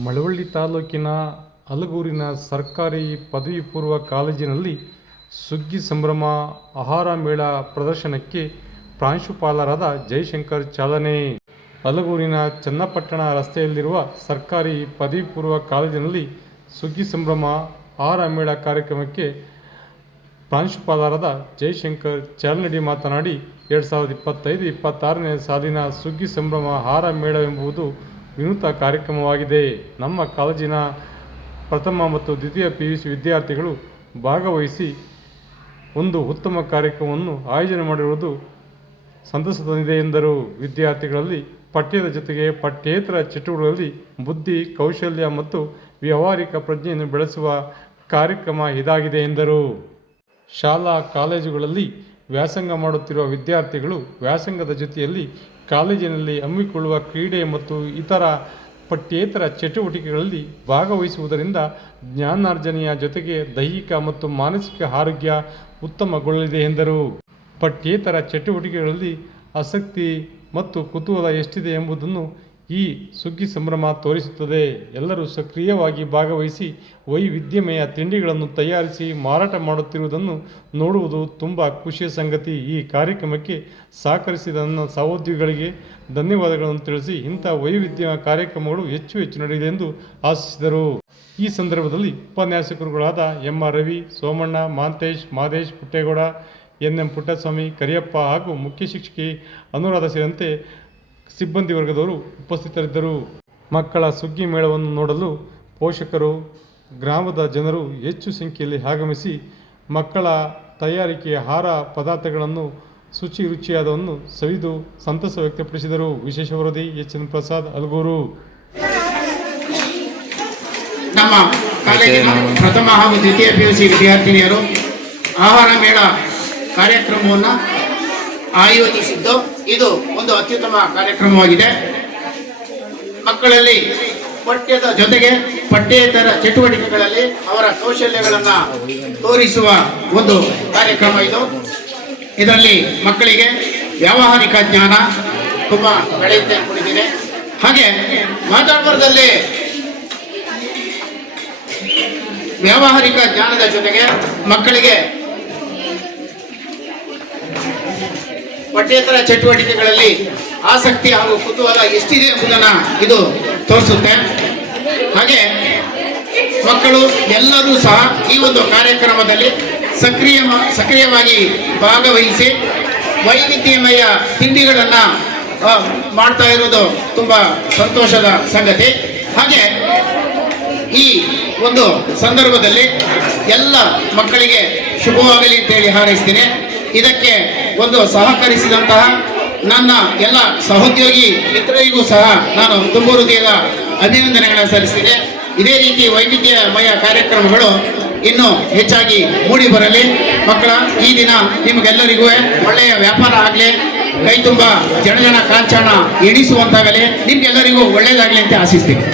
ಮಳವಳ್ಳಿ ತಾಲೂಕಿನ ಅಲಗೂರಿನ ಸರ್ಕಾರಿ ಪದವಿ ಪೂರ್ವ ಕಾಲೇಜಿನಲ್ಲಿ ಸುಗ್ಗಿ ಸಂಭ್ರಮ ಆಹಾರ ಮೇಳ ಪ್ರದರ್ಶನಕ್ಕೆ ಪ್ರಾಂಶುಪಾಲರಾದ ಜಯಶಂಕರ್ ಚಾಲನೆ. ಅಲಗೂರಿನ ಚನ್ನಪಟ್ಟಣ ರಸ್ತೆಯಲ್ಲಿರುವ ಸರ್ಕಾರಿ ಪದವಿ ಪೂರ್ವ ಕಾಲೇಜಿನಲ್ಲಿ ಸುಗ್ಗಿ ಸಂಭ್ರಮ ಆಹಾರ ಮೇಳ ಕಾರ್ಯಕ್ರಮಕ್ಕೆ ಪ್ರಾಂಶುಪಾಲರಾದ ಜಯಶಂಕರ್ ಚಾಲನೆ ನೀಡಿ ಮಾತನಾಡಿ, 2025-26ನೇ ಸಾಲಿನ ಸುಗ್ಗಿ ಸಂಭ್ರಮ ಆಹಾರ ಮೇಳವೆಂಬುದು ವಿನೂತನ ಕಾರ್ಯಕ್ರಮವಾಗಿದೆ. ನಮ್ಮ ಕಾಲೇಜಿನ ಪ್ರಥಮ ಮತ್ತು ದ್ವಿತೀಯ PUC ವಿದ್ಯಾರ್ಥಿಗಳು ಭಾಗವಹಿಸಿ ಒಂದು ಉತ್ತಮ ಕಾರ್ಯಕ್ರಮವನ್ನು ಆಯೋಜನೆ ಮಾಡಿರುವುದು ಸಂತಸ ತಂದಿದೆ ಎಂದರು. ವಿದ್ಯಾರ್ಥಿಗಳಲ್ಲಿ ಪಠ್ಯದ ಜೊತೆಗೆ ಪಠ್ಯೇತರ ಚಟುವಟಿಕೆಗಳಲ್ಲಿ ಬುದ್ಧಿ, ಕೌಶಲ್ಯ ಮತ್ತು ವ್ಯಾವಹಾರಿಕ ಪ್ರಜ್ಞೆಯನ್ನು ಬೆಳೆಸುವ ಕಾರ್ಯಕ್ರಮ ಇದಾಗಿದೆ ಎಂದರು. ಶಾಲಾ ಕಾಲೇಜುಗಳಲ್ಲಿ ವ್ಯಾಸಂಗ ಮಾಡುತ್ತಿರುವ ವಿದ್ಯಾರ್ಥಿಗಳು ವ್ಯಾಸಂಗದ ಜೊತೆಯಲ್ಲಿ ಕಾಲೇಜಿನಲ್ಲಿ ಹಮ್ಮಿಕೊಳ್ಳುವ ಕ್ರೀಡೆ ಮತ್ತು ಇತರ ಪಠ್ಯೇತರ ಚಟುವಟಿಕೆಗಳಲ್ಲಿ ಭಾಗವಹಿಸುವುದರಿಂದ ಜ್ಞಾನಾರ್ಜನೆಯ ಜೊತೆಗೆ ದೈಹಿಕ ಮತ್ತು ಮಾನಸಿಕ ಆರೋಗ್ಯ ಉತ್ತಮಗೊಳ್ಳಲಿದೆ ಎಂದರು. ಪಠ್ಯೇತರ ಚಟುವಟಿಕೆಗಳಲ್ಲಿ ಆಸಕ್ತಿ ಮತ್ತು ಕುತೂಹಲ ಎಷ್ಟಿದೆ ಎಂಬುದನ್ನು ಈ ಸುಗ್ಗಿ ಸಂಭ್ರಮ ತೋರಿಸುತ್ತದೆ. ಎಲ್ಲರೂ ಸಕ್ರಿಯವಾಗಿ ಭಾಗವಹಿಸಿ ವೈವಿಧ್ಯಮಯ ತಿಂಡಿಗಳನ್ನು ತಯಾರಿಸಿ ಮಾರಾಟ ಮಾಡುತ್ತಿರುವುದನ್ನು ನೋಡುವುದು ತುಂಬ ಖುಷಿಯ ಸಂಗತಿ. ಈ ಕಾರ್ಯಕ್ರಮಕ್ಕೆ ಸಹಕರಿಸಿದ ನನ್ನ ಸಹೋದ್ಯೋಗಿಗಳಿಗೆ ಧನ್ಯವಾದಗಳನ್ನು ತಿಳಿಸಿ ಇಂಥ ವೈವಿಧ್ಯಮಯ ಕಾರ್ಯಕ್ರಮಗಳು ಹೆಚ್ಚು ನಡೆಯಲಿ ಎಂದು ಆಶಿಸಿದರು. ಈ ಸಂದರ್ಭದಲ್ಲಿ ಉಪನ್ಯಾಸಕರುಗಳಾದ MR ರವಿ, ಸೋಮಣ್ಣ, ಮಾಂತೇಶ್, ಮಾದೇಶ್, ಪುಟ್ಟೇಗೌಡ, NM ಪುಟ್ಟಸ್ವಾಮಿ, ಕರಿಯಪ್ಪ ಹಾಗೂ ಮುಖ್ಯ ಶಿಕ್ಷಕಿ ಅನುರಾಧ ಸೇರಿದಂತೆ ಸಿಬ್ಬಂದಿ ವರ್ಗದವರು ಉಪಸ್ಥಿತರಿದ್ದರು. ಮಕ್ಕಳ ಸುಗ್ಗಿ ಮೇಳವನ್ನು ನೋಡಲು ಪೋಷಕರು, ಗ್ರಾಮದ ಜನರು ಹೆಚ್ಚು ಸಂಖ್ಯೆಯಲ್ಲಿ ಆಗಮಿಸಿ ಮಕ್ಕಳ ತಯಾರಿಕೆಯ ಆಹಾರ ಪದಾರ್ಥಗಳನ್ನು ರುಚಿಯಾದವನ್ನು ಸವಿದು ಸಂತಸ ವ್ಯಕ್ತಪಡಿಸಿದರು. ವಿಶೇಷ ವರದಿ HN ಪ್ರಸಾದ್, ಅಲಗೂರು. ನಮ್ಮ ಕಾಲೇಜಿನ ಪ್ರಥಮ ಹಾಗೂ ದ್ವಿತೀಯ PUC ವಿದ್ಯಾರ್ಥಿನಿಯರು ಆಹಾರ ಮೇಳ ಕಾರ್ಯಕ್ರಮವನ್ನು ಆಯೋಜಿಸಿದ್ದು ಇದು ಒಂದು ಅತ್ಯುತ್ತಮ ಕಾರ್ಯಕ್ರಮವಾಗಿದೆ. ಮಕ್ಕಳಲ್ಲಿ ಪಠ್ಯದ ಜೊತೆಗೆ ಪಠ್ಯೇತರ ಚಟುವಟಿಕೆಗಳಲ್ಲಿ ಅವರ ಕೌಶಲ್ಯಗಳನ್ನು ತೋರಿಸುವ ಒಂದು ಕಾರ್ಯಕ್ರಮ ಇದು. ಇದರಲ್ಲಿ ಮಕ್ಕಳಿಗೆ ವ್ಯಾವಹಾರಿಕ ಜ್ಞಾನ ತುಂಬ ಬೆಳೆಯುತ್ತೆ ಕುಳಿತಿದೆ. ಹಾಗೆ ವಾತಾವರಣದಲ್ಲಿ ವ್ಯಾವಹಾರಿಕ ಜ್ಞಾನದ ಜೊತೆಗೆ ಮಕ್ಕಳಿಗೆ ಪಠ್ಯೇತರ ಚಟುವಟಿಕೆಗಳಲ್ಲಿ ಆಸಕ್ತಿ ಹಾಗೂ ಕುತೂಹಲ ಎಷ್ಟಿದೆ ಎಂಬುದನ್ನು ಇದು ತೋರಿಸುತ್ತೆ. ಹಾಗೆ ಮಕ್ಕಳು ಎಲ್ಲರೂ ಸಹ ಈ ಒಂದು ಕಾರ್ಯಕ್ರಮದಲ್ಲಿ ಸಕ್ರಿಯವಾಗಿ ಭಾಗವಹಿಸಿ ವೈವಿಧ್ಯಮಯ ತಿಂಡಿಗಳನ್ನು ಮಾಡ್ತಾ ಇರೋದು ತುಂಬ ಸಂತೋಷದ ಸಂಗತಿ. ಹಾಗೆ ಈ ಒಂದು ಸಂದರ್ಭದಲ್ಲಿ ಎಲ್ಲ ಮಕ್ಕಳಿಗೆ ಶುಭವಾಗಲಿ ಅಂತೇಳಿ ಹಾರೈಸ್ತೀನಿ. ಇದಕ್ಕೆ ಒಂದು ಸಹಕರಿಸಿದಂತಹ ನನ್ನ ಎಲ್ಲ ಸಹೋದ್ಯೋಗಿ ಮಿತ್ರರಿಗೂ ಸಹ ನಾನು ತುಂಬ ಹೃದಯದ ಅಭಿನಂದನೆಗಳನ್ನು ಸಲ್ಲಿಸ್ತೀನಿ. ಇದೇ ರೀತಿ ವೈವಿಧ್ಯಮಯ ಕಾರ್ಯಕ್ರಮಗಳು ಇನ್ನೂ ಹೆಚ್ಚಾಗಿ ಮೂಡಿ ಬರಲಿ. ಮಕ್ಕಳ ಈ ದಿನ ನಿಮಗೆಲ್ಲರಿಗೂ ಒಳ್ಳೆಯ ವ್ಯಾಪಾರ ಆಗಲಿ, ಕೈ ತುಂಬ ಜನ ಕಾಂಚಾಣ ಎಣಿಸುವಂತಾಗಲಿ, ನಿಮ್ಗೆಲ್ಲರಿಗೂ ಒಳ್ಳೆಯದಾಗಲಿ ಅಂತ ಆಶಿಸ್ತೀನಿ.